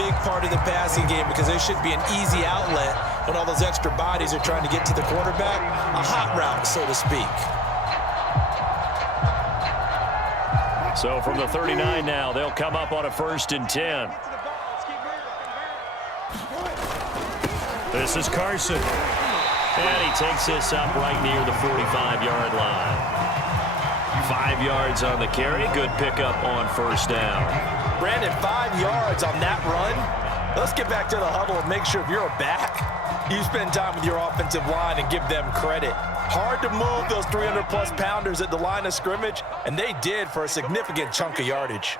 big part of the passing game because there should be an easy outlet when all those extra bodies are trying to get to the quarterback. A hot route, so to speak. So from the 39 now, they'll come up on a 1st and 10. This is Carson. And he takes this up right near the 45-yard line. 5 yards on the carry. Good pickup on 1st down. Brandon, 5 yards on that run. Let's get back to the huddle and make sure if you're a back, you spend time with your offensive line and give them credit. Hard to move those 300-plus pounders at the line of scrimmage, and they did for a significant chunk of yardage.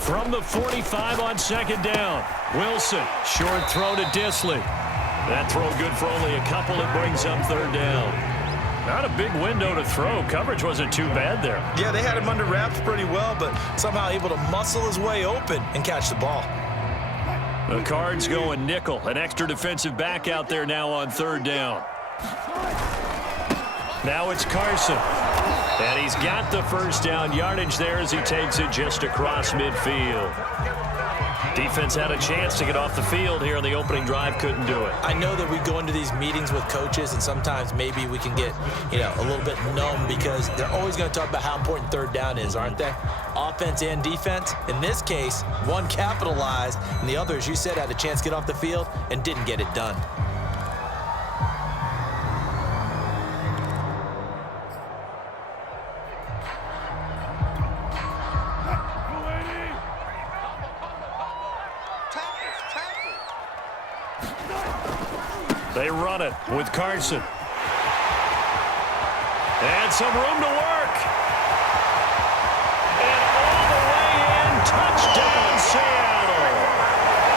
From the 45 on 2nd down, Wilson, short throw to Disley. That throw good for only a couple. It brings up 3rd down. Not a big window to throw. Coverage wasn't too bad there. Yeah, they had him under wraps pretty well, but somehow able to muscle his way open and catch the ball. The Cards going nickel. An extra defensive back out there now on 3rd down. Now it's Carson. And he's got the 1st down yardage there as he takes it just across midfield. Defense had a chance to get off the field here in the opening drive, couldn't do it. I know that we go into these meetings with coaches, and sometimes maybe we can get, a little bit numb because they're always going to talk about how important 3rd down is, aren't they? Offense and defense. In this case, one capitalized, and the other, as you said, had a chance to get off the field and didn't get it done. They run it with Carson. And some room to work. And all the way in, touchdown Seattle.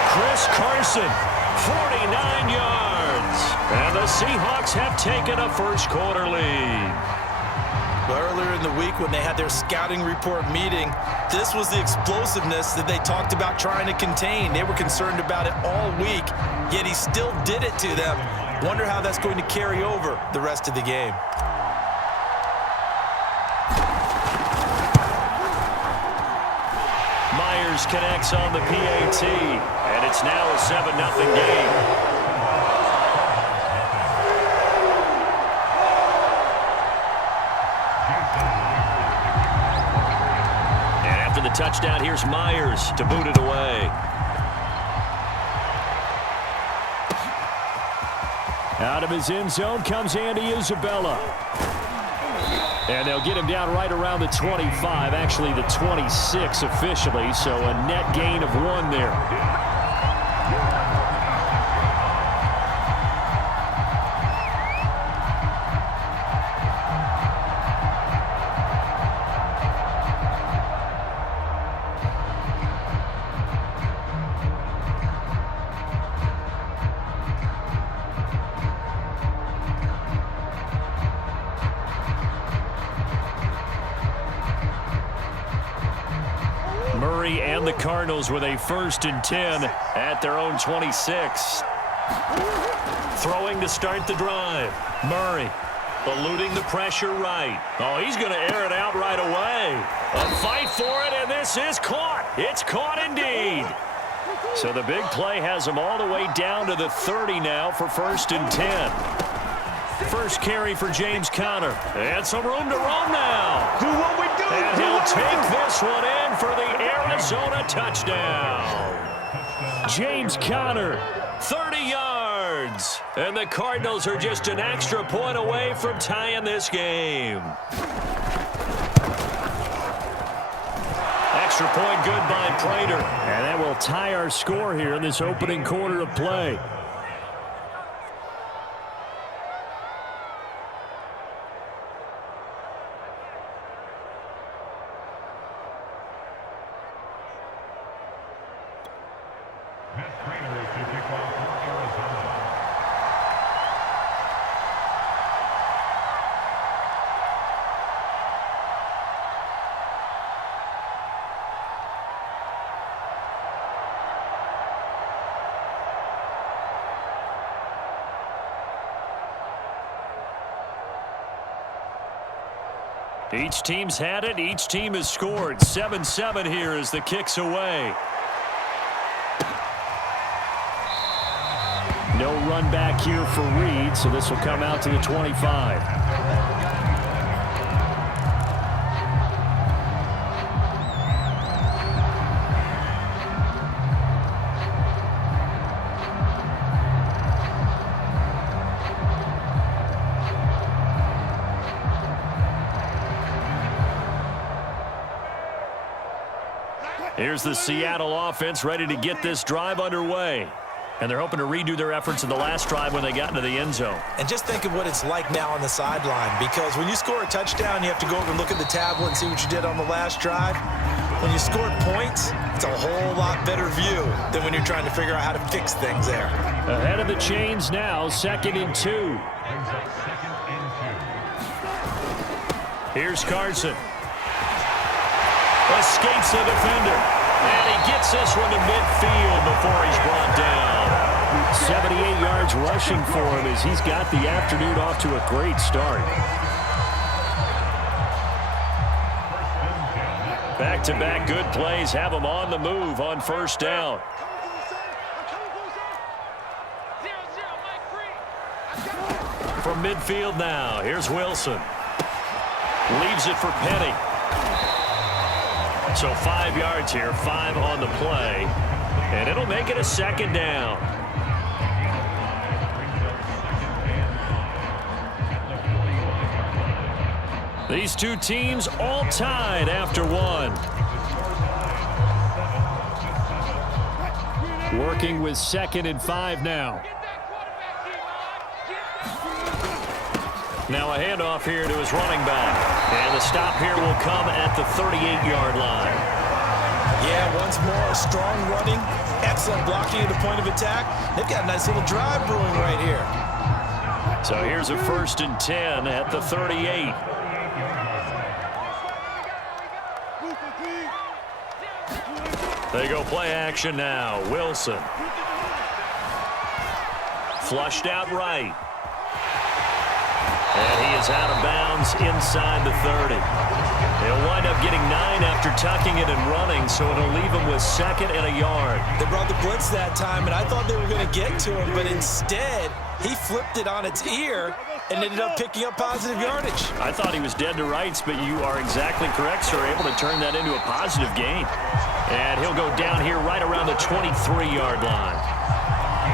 Chris Carson, 49 yards. And the Seahawks have taken a 1st quarter lead. Earlier in the week when they had their scouting report meeting, this was the explosiveness that they talked about trying to contain. They were concerned about it all week, yet he still did it to them. Wonder how that's going to carry over the rest of the game. Myers connects on the PAT, and it's now a 7-0 game. The touchdown, here's Myers to boot it away. Out of his end zone comes Andy Isabella. And they'll get him down right around the 25, actually the 26 officially, so a net gain of 1 there. Murray and the Cardinals with a 1st and 10 at their own 26. Throwing to start the drive. Murray eluding the pressure right. Oh, he's going to air it out right away. A fight for it, and this is caught. It's caught indeed. So the big play has him all the way down to the 30 now for 1st and 10. First carry for James Conner. And some room to roam now. Do what we do. And he'll take this one in for the Arizona touchdown. James Conner, 30 yards. And the Cardinals are just an extra point away from tying this game. Extra point good by Prater. And that will tie our score here in this opening quarter of play. Each team's had it. Each team has scored. 7-7 here as the kick's away. No run back here for Reed, so this will come out to the 25. Here's the Seattle offense ready to get this drive underway. And they're hoping to redo their efforts in the last drive when they got into the end zone. And just think of what it's like now on the sideline, because when you score a touchdown, you have to go over and look at the tablet and see what you did on the last drive. When you scored points, it's a whole lot better view than when you're trying to figure out how to fix things there. Ahead of the chains now, 2nd and 2. Here's Carson. Escapes the defender. And he gets this one to midfield before he's brought down. 78 yards rushing for him as he's got the afternoon off to a great start. Back-to-back good plays have him on the move on first down. From midfield now, here's Wilson. Leaves it for Penny. So 5 yards here, 5 on the play. And it'll make it a 2nd down. These two teams all tied after one. Working with 2nd and 5 now. Now a handoff here to his running back. And the stop here will come at the 38-yard line. Yeah, once more, strong running, excellent blocking at the point of attack. They've got a nice little drive brewing right here. So here's a 1st and 10 at the 38. They go play action now. Wilson. Flushed out right. And he is out of bounds inside the 30. He'll wind up getting 9 after tucking it and running, so it'll leave him with 2nd and a yard. They brought the blitz that time, and I thought they were going to get to him, but instead, he flipped it on its ear and ended up picking up positive yardage. I thought he was dead to rights, but you are exactly correct, sir. Able to turn that into a positive gain. And he'll go down here right around the 23-yard line.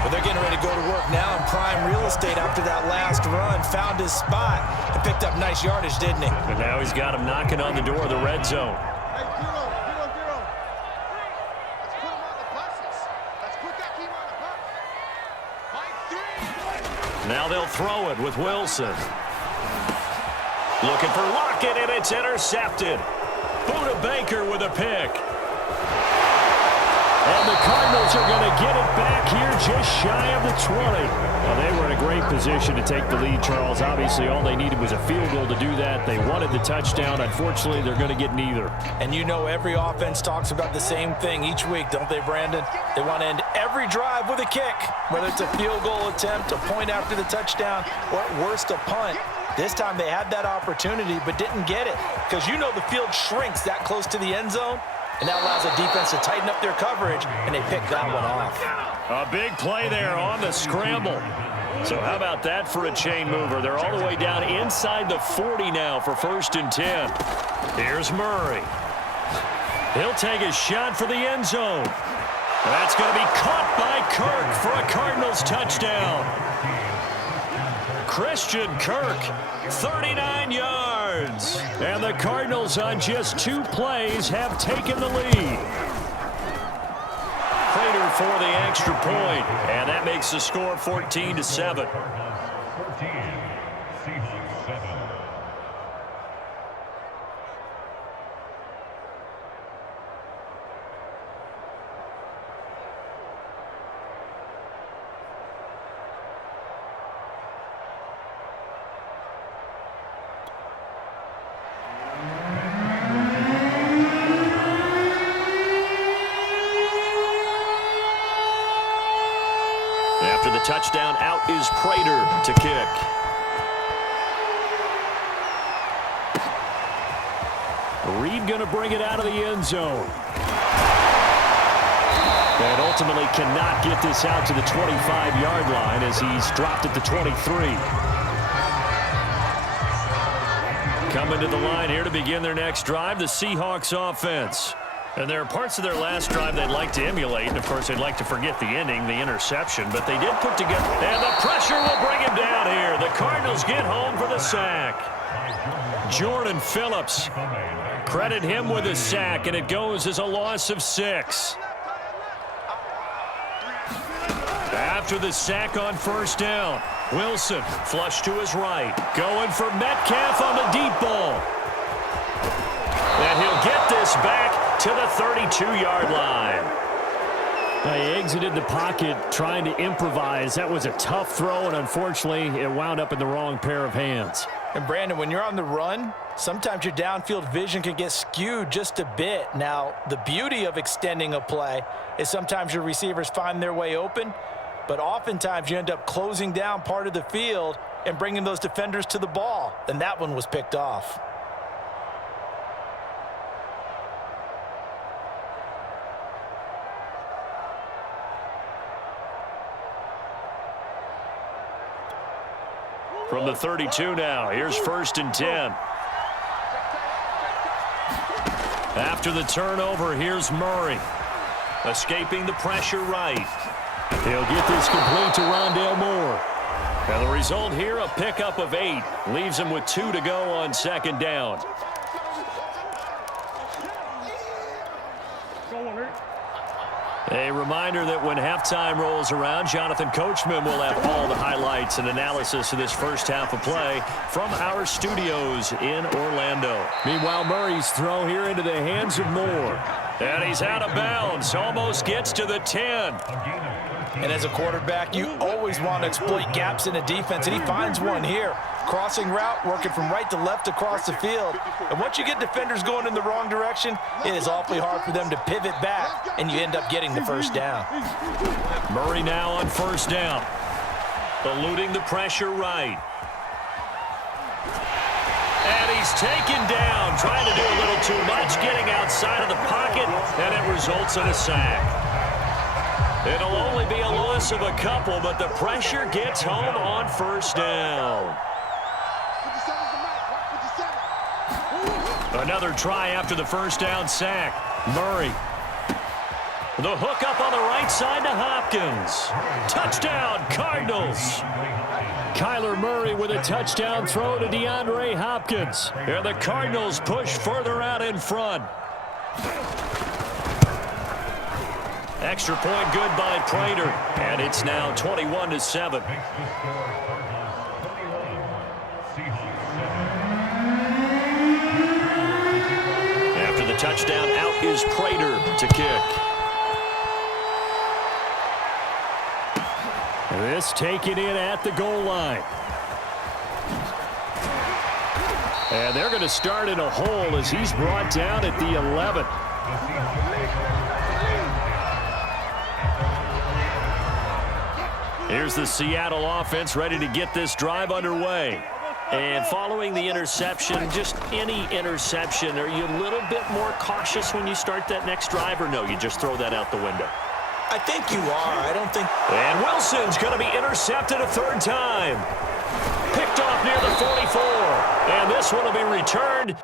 But they're getting ready to go to work now in prime real estate after that last run. Found his spot and picked up nice yardage, didn't he? And now he's got him knocking on the door of the red zone. Now they'll throw it with Wilson. Looking for Lockett, and it's intercepted. Buda Baker with a pick. And the Cardinals are going to get it back here just shy of the 20. Well, they were in a great position to take the lead, Charles. Obviously, all they needed was a field goal to do that. They wanted the touchdown. Unfortunately, they're going to get neither. And you know every offense talks about the same thing each week, don't they, Brandon? They want to end every drive with a kick, whether it's a field goal attempt, a point after the touchdown, or at worst, a punt. This time they had that opportunity but didn't get it because you know the field shrinks that close to the end zone. And that allows the defense to tighten up their coverage, and they pick that one off. A big play there on the scramble. So how about that for a chain mover? They're all the way down inside the 40 now for 1st and 10. Here's Murray. He'll take a shot for the end zone. That's going to be caught by Kirk for a Cardinals touchdown. Christian Kirk, 39 yards. And the Cardinals on just 2 plays have taken the lead. Prater for the extra point, and that makes the score 14-7. After the touchdown, out is Prater to kick. Reed going to bring it out of the end zone. And ultimately cannot get this out to the 25-yard line as he's dropped at the 23. Coming to the line here to begin their next drive, the Seahawks offense. And there are parts of their last drive they'd like to emulate, and of course they'd like to forget the ending, the interception, but they did put together, and the pressure will bring him down here. The Cardinals get home for the sack. Jordan Phillips, credit him with a sack, and it goes as a loss of 6. After the sack on first down, Wilson flush to his right, going for Metcalf on the deep ball. And he'll get this back to the 32-yard line. He exited the pocket trying to improvise. That was a tough throw, and unfortunately, it wound up in the wrong pair of hands. And Brandon, when you're on the run, sometimes your downfield vision can get skewed just a bit. Now, the beauty of extending a play is sometimes your receivers find their way open, but oftentimes you end up closing down part of the field and bringing those defenders to the ball. And that one was picked off. From the 32 now, here's 1st and 10. After the turnover, here's Murray. Escaping the pressure right. He'll get this complete to Rondale Moore. And the result here, a pickup of 8. Leaves him with 2 to go on 2nd down. A reminder that when halftime rolls around, Jonathan Coachman will have all the highlights and analysis of this first half of play from our studios in Orlando. Meanwhile, Murray's throw here into the hands of Moore. And he's out of bounds, almost gets to the 10. And as a quarterback, you always want to exploit gaps in a defense, and he finds one here. Crossing route, working from right to left across the field. And once you get defenders going in the wrong direction, it is awfully hard for them to pivot back, and you end up getting the first down. Murray now on 1st down. Eluding the pressure right. And he's taken down, trying to do a little too much, getting outside of the pocket, and it results in a sack. It'll only be a loss of a couple, but the pressure gets home on 1st down. Another try after the 1st down sack. Murray. The hook up on the right side to Hopkins. Touchdown, Cardinals. Kyler Murray with a touchdown throw to DeAndre Hopkins. And the Cardinals push further out in front. Extra point good by Prater. And it's now 21-7. After the touchdown, out is Prater to kick. This taken in at the goal line. And they're going to start in a hole as he's brought down at the 11. Here's the Seattle offense ready to get this drive underway. And following the interception, just any interception, are you a little bit more cautious when you start that next drive, or no, you just throw that out the window? I think you are. I don't think... And Wilson's going to be intercepted a 3rd time. Picked off near the 44. And this one will be returned.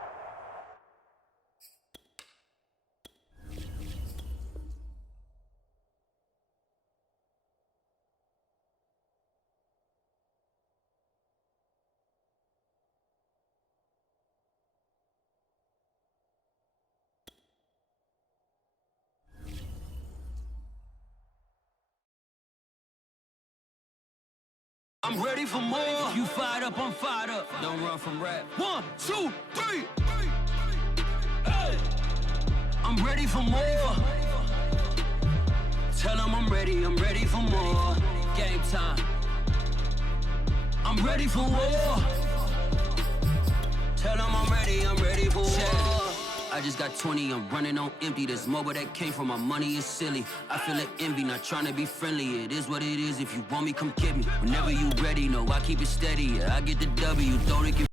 I'm ready for more. You fired up, I'm fired up. Don't run from rap. 1, 2, 3. Hey. I'm ready for more. Tell them I'm ready for more. Game time. I'm ready for war. Tell them I'm ready for war. I just got 20, I'm running on empty. This mobile that came from my money is silly. I feel it envy, not trying to be friendly. It is what it is, if you want me, come get me. Whenever you ready, no, I keep it steady. Yeah, I get the W, don't it get